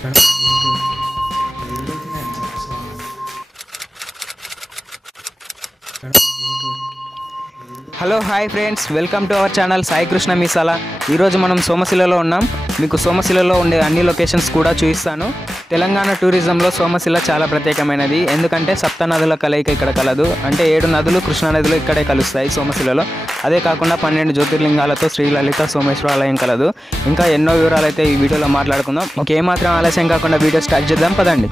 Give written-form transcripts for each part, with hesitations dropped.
Hello hi friends, welcome to our channel Sai Krishna Meesala. ఈరోజు మనం సోమశిలలో ఉన్నాం. మీకు సోమశిలలో ఉండే అన్ని లొకేషన్స్ కూడా చూపిస్తాను. తెలంగాణ టూరిజంలో సోమశిల చాలా ప్రత్యేకమైనది. ఎందుకంటే సప్త నదుల కలయిక ఇక్కడ కలదు. అంటే 7 నదులు కృష్ణా నదిలో ఇక్కడే కలుస్తాయి సోమశిలలో. అదే కాకుండా 12 జ్యోతిర్లింగాలతో శ్రీ లలిత సోమేశ్వర ఆలయం కలదు. ఇంకా ఎన్నో వివరాలు అయితే ఈ వీడియోలో మాట్లాడుకుందాం. ఇంకేమాత్రం ఆలస్యం కాకుండా వీడియో స్టార్ట్ చేద్దాం, పదండి.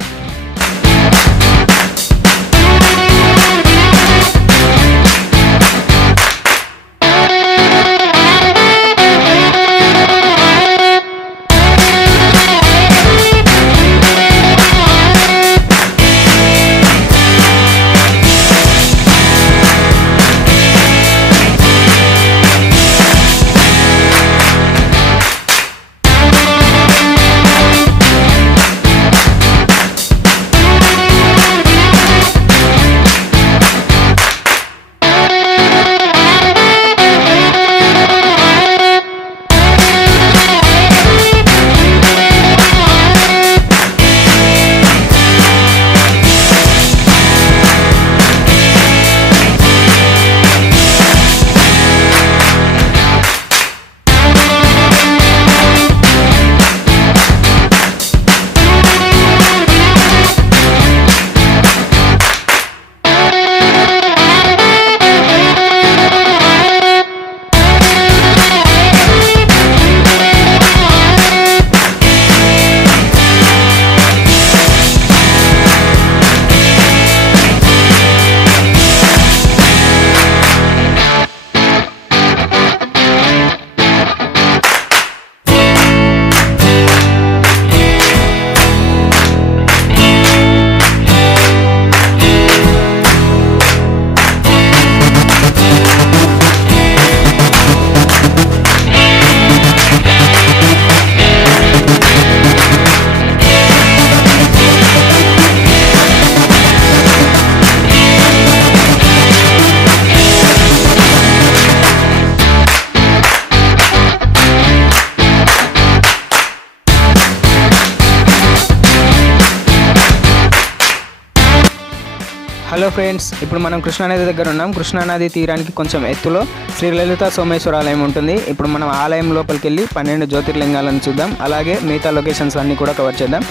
హలో ఫ్రెండ్స్, ఇప్పుడు మనం కృష్ణానది దగ్గర ఉన్నాం. కృష్ణానది తీరానికి కొంచెం ఎత్తులో శ్రీ లలిత సోమేశ్వర ఆలయం ఉంటుంది. ఇప్పుడు మనం ఆలయం లోపలికి వెళ్ళి 12 జ్యోతిర్లింగాలను చూద్దాం. అలాగే మిగతా లొకేషన్స్ అన్నీ కూడా కవర్ చేద్దాం.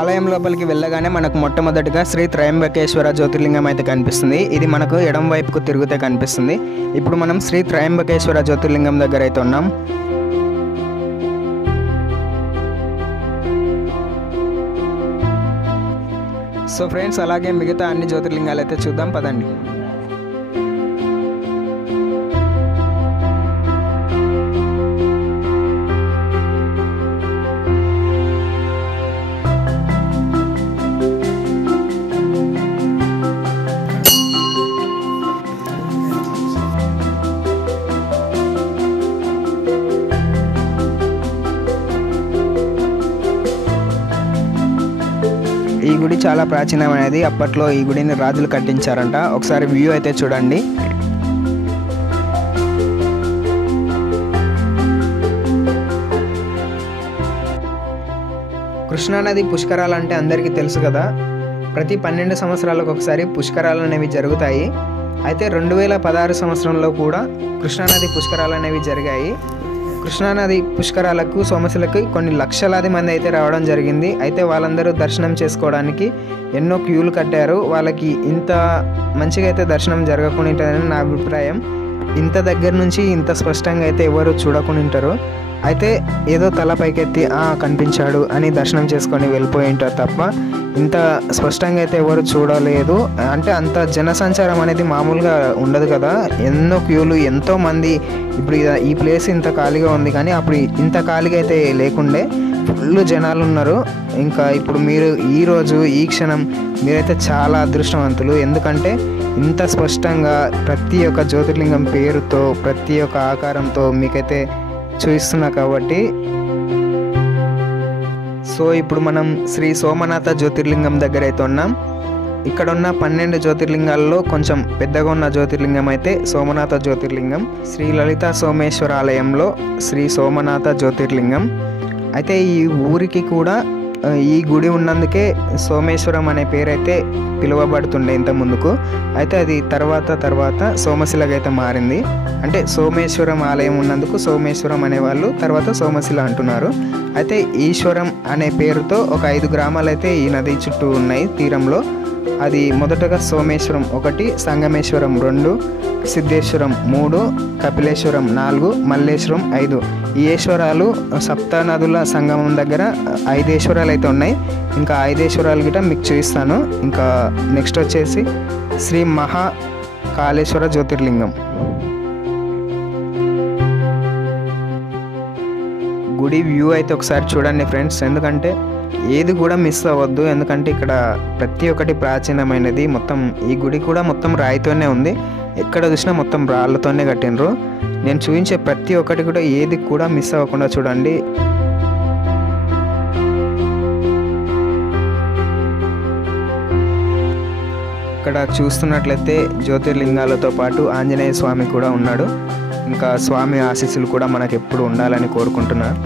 ఆలయం లోపలికి వెళ్ళగానే మనకు మొట్టమొదటిగా శ్రీ త్రయంబకేశ్వర జ్యోతిర్లింగం అయితే కనిపిస్తుంది. ఇది మనకు ఎడమ వైపుకు తిరిగితే కనిపిస్తుంది. ఇప్పుడు మనం శ్రీ త్రయంబకేశ్వర జ్యోతిర్లింగం దగ్గర అయితే ఉన్నాం. సో ఫ్రెండ్స్, అలాగే మిగతా అన్ని జ్యోతిర్లింగాలు అయితే చూద్దాం, పదండి. ఈ గుడి చాలా ప్రాచీనమైనది. అప్పట్లో ఈ గుడిని రాజులు కట్టించారంట. ఒకసారి వ్యూ అయితే చూడండి. కృష్ణానది పుష్కరాలు అంటే అందరికీ తెలుసు కదా. ప్రతి 12 సంవత్సరాలకు ఒకసారి పుష్కరాలు అనేవి జరుగుతాయి. అయితే 2016 సంవత్సరంలో కూడా కృష్ణానది పుష్కరాలు అనేవి జరిగాయి. కృష్ణానది పుష్కరాలకు సోమశిలకి కొన్ని లక్షలాది మంది అయితే రావడం జరిగింది. అయితే వాళ్ళందరూ దర్శనం చేసుకోవడానికి ఎన్నో క్యూలు కట్టారు. వాళ్ళకి ఇంత మంచిగా అయితే దర్శనం జరగకుండాని నా అభిప్రాయం. ఇంత దగ్గర నుంచి ఇంత స్పష్టంగా అయితే ఎవరు చూడకుండారు. అయితే ఏదో తల పైకెత్తి కనిపించాడు అని దర్శనం చేసుకొని వెళ్ళిపోయి ఉంటారు తప్ప ఇంత స్పష్టంగా అయితే ఎవరు చూడలేదు. అంటే అంత జనసంచారం అనేది మామూలుగా ఉండదు కదా, ఎన్నో క్యూలు, ఎంతోమంది. ఇప్పుడు ఈ ప్లేస్ ఇంత ఖాళీగా ఉంది కానీ అప్పుడు ఇంత ఖాళీగా అయితే లేకుండే, ఫుల్ జనాలు ఉన్నారు. ఇంకా ఇప్పుడు మీరు ఈరోజు ఈ క్షణం మీరైతే చాలా అదృష్టవంతులు. ఎందుకంటే ఇంత స్పష్టంగా ప్రతి ఒక్క జ్యోతిర్లింగం పేరుతో ప్రతి ఒక్క ఆకారంతో మీకైతే చూపిస్తున్నా కాబట్టి. సో ఇప్పుడు మనం శ్రీ సోమనాథ జ్యోతిర్లింగం దగ్గర అయితే ఉన్నాం. ఇక్కడ ఉన్న 12 జ్యోతిర్లింగాల్లో కొంచెం పెద్దగా ఉన్న జ్యోతిర్లింగం అయితే సోమనాథ జ్యోతిర్లింగం. శ్రీ లలిత సోమేశ్వర ఆలయంలో శ్రీ సోమనాథ జ్యోతిర్లింగం. అయితే ఈ ఊరికి కూడా ఈ గుడి ఉన్నందుకే సోమేశ్వరం అనే పేరైతే పిలువబడుతుండే ఇంత ముందుకు. అయితే అది తర్వాత సోమశిలగా అయితే మారింది. అంటే సోమేశ్వరం ఆలయం ఉన్నందుకు సోమేశ్వరం అనేవాళ్ళు తర్వాత సోమశిల అంటున్నారు. అయితే ఈశ్వరం అనే పేరుతో ఒక 5 గ్రామాలు అయితే ఈ నది చుట్టూ ఉన్నాయి తీరంలో. అది మొదటగా సోమేశ్వరం 1, సంగమేశ్వరం 2, సిద్ధేశ్వరం 3, కపిలేశ్వరం 4, మల్లేశ్వరం 5. ఈ ఈశ్వరాలు సప్తనదుల సంగమం దగ్గర 5 ఈశ్వరాలు అయితే ఉన్నాయి. ఇంకా 5 ఈశ్వరాలు గిట్ట మీకు చూపిస్తాను. ఇంకా నెక్స్ట్ వచ్చేసి శ్రీ మహాకాళేశ్వర జ్యోతిర్లింగం. గుడి వ్యూ అయితే ఒకసారి చూడండి ఫ్రెండ్స్, ఎందుకంటే ఏది కూడా మిస్ అవ్వద్దు. ఎందుకంటే ఇక్కడ ప్రతి ఒక్కటి ప్రాచీనమైనది. మొత్తం ఈ గుడి కూడా మొత్తం రాయితోనే ఉంది, ఎక్కడ చూసినా మొత్తం రాళ్ళతోనే కట్టినరు. నేను చూపించే ప్రతి ఒక్కటి కూడా ఏది కూడా మిస్ అవ్వకుండా చూడండి. ఇక్కడ చూస్తున్నట్లయితే జ్యోతిర్లింగాలతో పాటు ఆంజనేయ స్వామి కూడా ఉన్నాడు. ఇంకా స్వామి ఆశీస్సులు కూడా మనకు ఎప్పుడు ఉండాలని కోరుకుంటున్నాను.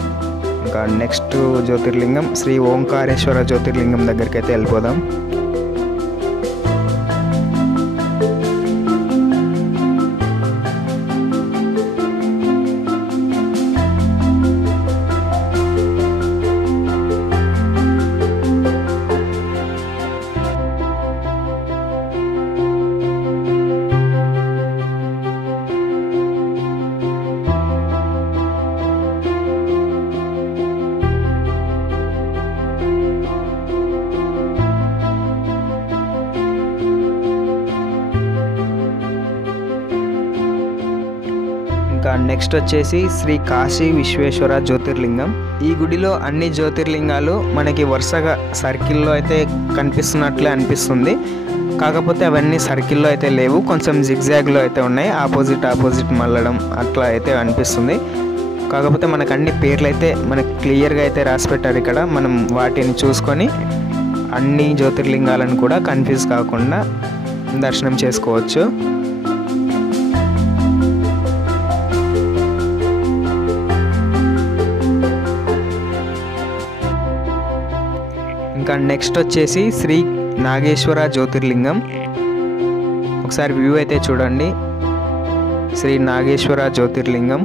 ఇంకా నెక్స్ట్ జ్యోతిర్లింగం శ్రీ ఓంకారేశ్వర జ్యోతిర్లింగం దగ్గరికి అయితే వెళ్ళిపోదాం. ఇంకా నెక్స్ట్ వచ్చేసి శ్రీ కాశీ విశ్వేశ్వర జ్యోతిర్లింగం. ఈ గుడిలో అన్ని జ్యోతిర్లింగాలు మనకి వరుసగా సర్కిల్లో అయితే కనిపిస్తున్నట్లే అనిపిస్తుంది. కాకపోతే అవన్నీ సర్కిల్లో అయితే లేవు, కొంచెం జిగ్జాగ్లో అయితే ఉన్నాయి. ఆపోజిట్ మళ్ళడం అట్లా అయితే అనిపిస్తుంది. కాకపోతే మనకు అన్ని పేర్లు అయితే మనకు క్లియర్గా అయితే రాసి పెట్టారు ఇక్కడ. మనం వాటిని చూసుకొని అన్ని జ్యోతిర్లింగాలను కూడా కన్ఫ్యూజ్ కాకుండా దర్శనం చేసుకోవచ్చు. ఇంకా నెక్స్ట్ వచ్చేసి శ్రీ నాగేశ్వర జ్యోతిర్లింగం. ఒకసారి వ్యూ అయితే చూడండి. శ్రీ నాగేశ్వర జ్యోతిర్లింగం.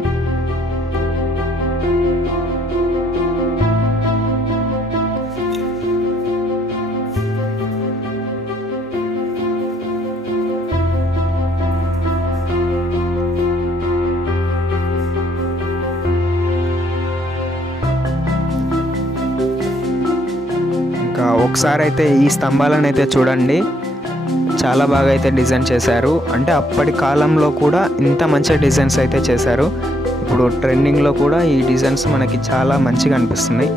ఒకసారి అయితే ఈ స్తంభాలను అయితే చూడండి, చాలా బాగా అయితే డిజైన్ చేశారు. అంటే అప్పటి కాలంలో కూడా ఇంత మంచి డిజైన్స్ అయితే చేశారు. ఇప్పుడు ట్రెండింగ్లో కూడా ఈ డిజైన్స్ మనకి చాలా మంచిగా అనిపిస్తున్నాయి.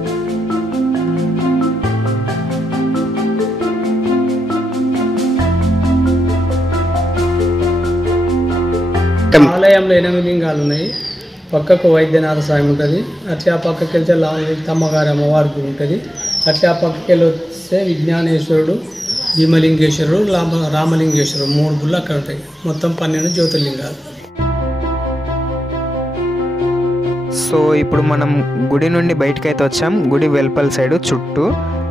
ఆలయంలో 8 లింగాలు ఉన్నాయి. పక్కకు వైద్యనాథ స్వామి ఉంటుంది, అట్లా ఆ పక్కకి వెళ్తే తమ్మగారి అమ్మవారి గుడి ఉంటుంది. అట్లా ఆ పక్కకి వెళ్ళి వస్తే విజ్ఞానేశ్వరుడు, భీమలింగేశ్వరుడు, రామలింగేశ్వరుడు 3 గుళ్ళు అక్కడ ఉంటాయి. మొత్తం 12 జ్యోతిర్లింగాలు. సో ఇప్పుడు మనం గుడి నుండి బయటకు అయితే వచ్చాం. గుడి వెల్పల్ సైడ్ చుట్టూ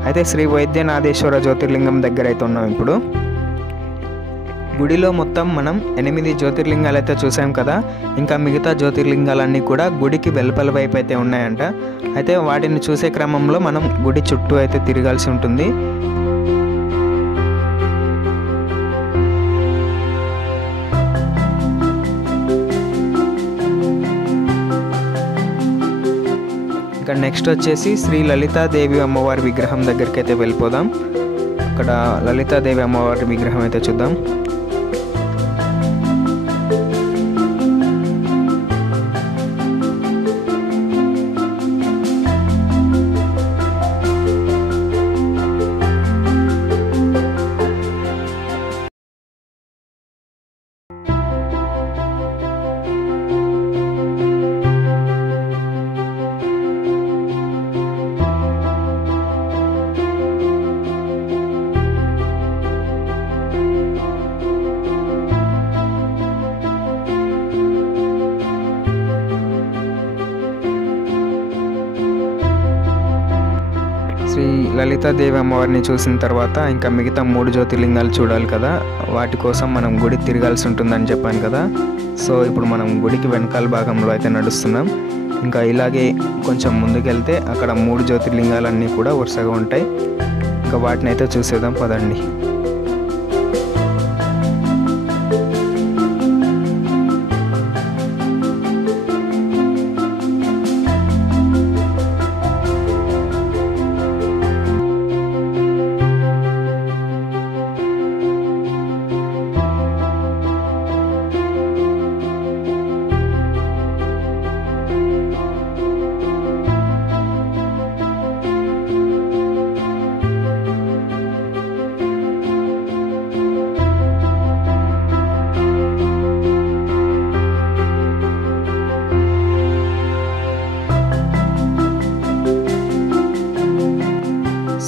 అయితే శ్రీ వైద్యనాథేశ్వర జ్యోతిర్లింగం దగ్గర అయితే ఉన్నాం. ఇప్పుడు గుడిలో మొత్తం మనం 8 జ్యోతిర్లింగాలు అయితే చూసాం కదా. ఇంకా మిగతా జ్యోతిర్లింగాలన్నీ కూడా గుడికి వెలుపల వైపు అయితే ఉన్నాయంట. అయితే వాటిని చూసే క్రమంలో మనం గుడి చుట్టూ అయితే తిరగాల్సి ఉంటుంది. ఇంకా నెక్స్ట్ వచ్చేసి శ్రీ లలితాదేవి అమ్మవారి విగ్రహం దగ్గరికి అయితే వెళ్ళిపోదాం. అక్కడ లలితాదేవి అమ్మవారి విగ్రహం అయితే చూద్దాం. శ్రీ లలితాదేవి అమ్మవారిని చూసిన తర్వాత ఇంకా మిగతా 3 జ్యోతిర్లింగాలు చూడాలి కదా, వాటి కోసం మనం గుడి తిరగాల్సి ఉంటుందని చెప్పాను కదా. సో ఇప్పుడు మనం గుడికి వెనకాల భాగంలో అయితే నడుస్తున్నాం. ఇంకా ఇలాగే కొంచెం ముందుకెళ్తే అక్కడ 3 జ్యోతిర్లింగాలన్నీ కూడా వరుసగా ఉంటాయి. ఇంకా వాటిని అయితే చూసేద్దాం పదండి.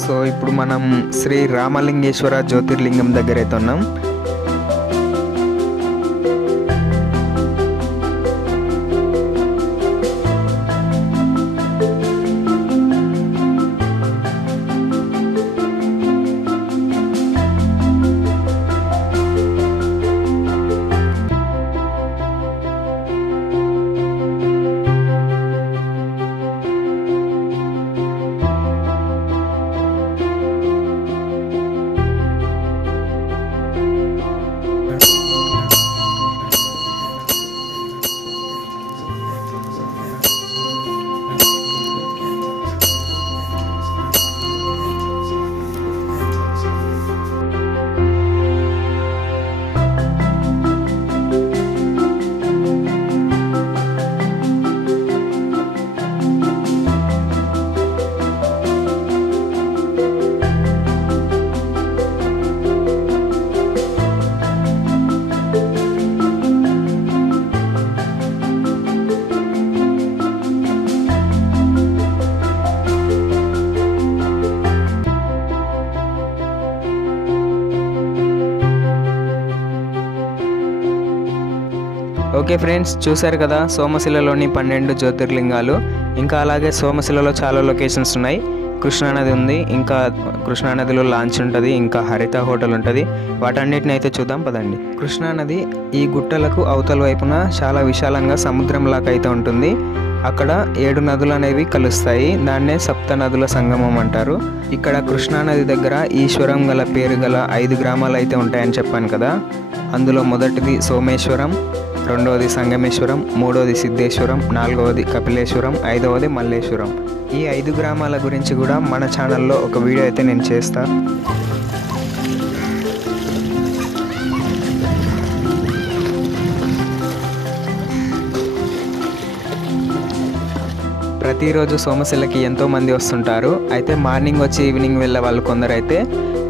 సో ఇప్పుడు మనం శ్రీ రామలింగేశ్వర జ్యోతిర్లింగం దగ్గర అయితే ఉన్నాం. ఓకే ఫ్రెండ్స్, చూశారు కదా సోమశిలలోని 12 జ్యోతిర్లింగాలు. ఇంకా అలాగే సోమశిలలో చాలా లొకేషన్స్ ఉన్నాయి. కృష్ణానది ఉంది, ఇంకా కృష్ణానదిలో లాంచ్ ఉంటుంది, ఇంకా హరిత హోటల్ ఉంటుంది. వాటన్నిటిని అయితే చూద్దాం పదండి. కృష్ణానది ఈ గుట్టలకు అవతల వైపున చాలా విశాలంగా సముద్రంలాగా అయితే ఉంటుంది. అక్కడ 7 నదులు అనేవి కలుస్తాయి. దాన్నే సప్త నదుల సంగమం అంటారు. ఇక్కడ కృష్ణానది దగ్గర ఈశ్వరం గల పేరు గల 5 గ్రామాలు అయితే ఉంటాయని చెప్పాను కదా. అందులో మొదటిది సోమేశ్వరం, రెండవది సంగమేశ్వరం, మూడవది సిద్ధేశ్వరం, నాలుగవది కపిలేశ్వరం, 5వది మల్లేశ్వరం. ఈ 5 గ్రామాల గురించి కూడా మన ఛానల్లో ఒక వీడియో అయితే నేను చేస్తాను. ప్రతిరోజు సోమశిలకి ఎంతోమంది వస్తుంటారు. అయితే మార్నింగ్ వచ్చి ఈవినింగ్ వెళ్ళే వాళ్ళు కొందరు అయితే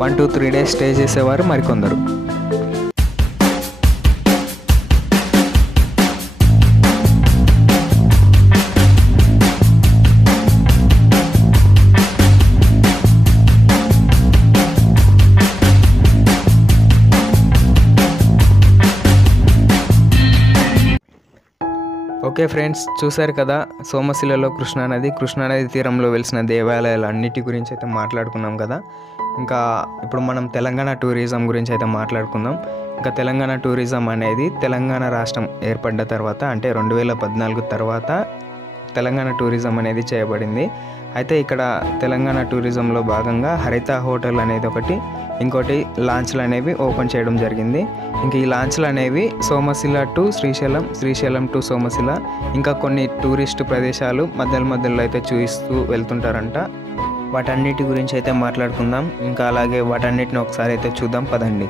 1 to 3 days స్టే చేసేవారు మరికొందరు. ఓకే ఫ్రెండ్స్, చూశారు కదా సోమశిలలో కృష్ణానది తీరంలో వెలిసిన దేవాలయాలు అన్నిటి గురించి అయితే మాట్లాడుకున్నాం కదా. ఇంకా ఇప్పుడు మనం తెలంగాణ టూరిజం గురించి అయితే మాట్లాడుకుందాం. ఇంకా తెలంగాణ టూరిజం అనేది తెలంగాణ రాష్ట్రం ఏర్పడ్డ తర్వాత అంటే 2014 తర్వాత తెలంగాణ టూరిజం అనేది చేయబడింది. అయితే ఇక్కడ తెలంగాణ టూరిజంలో భాగంగా హరిత హోటల్ అనేది ఒకటి ఇంకోటి లాంచ్లు అనేవి ఓపెన్ చేయడం జరిగింది. ఇంకా ఈ లాంచ్లు అనేవి సోమశిల టు శ్రీశైలం, శ్రీశైలం టు సోమశిల, ఇంకా కొన్ని టూరిస్ట్ ప్రదేశాలు మధ్యలో అయితే చూపిస్తూ వెళ్తుంటారంట. వాటన్నిటి గురించి అయితే మాట్లాడుకుందాం. ఇంకా అలాగే వాటన్నిటిని ఒకసారి అయితే చూద్దాం పదండి.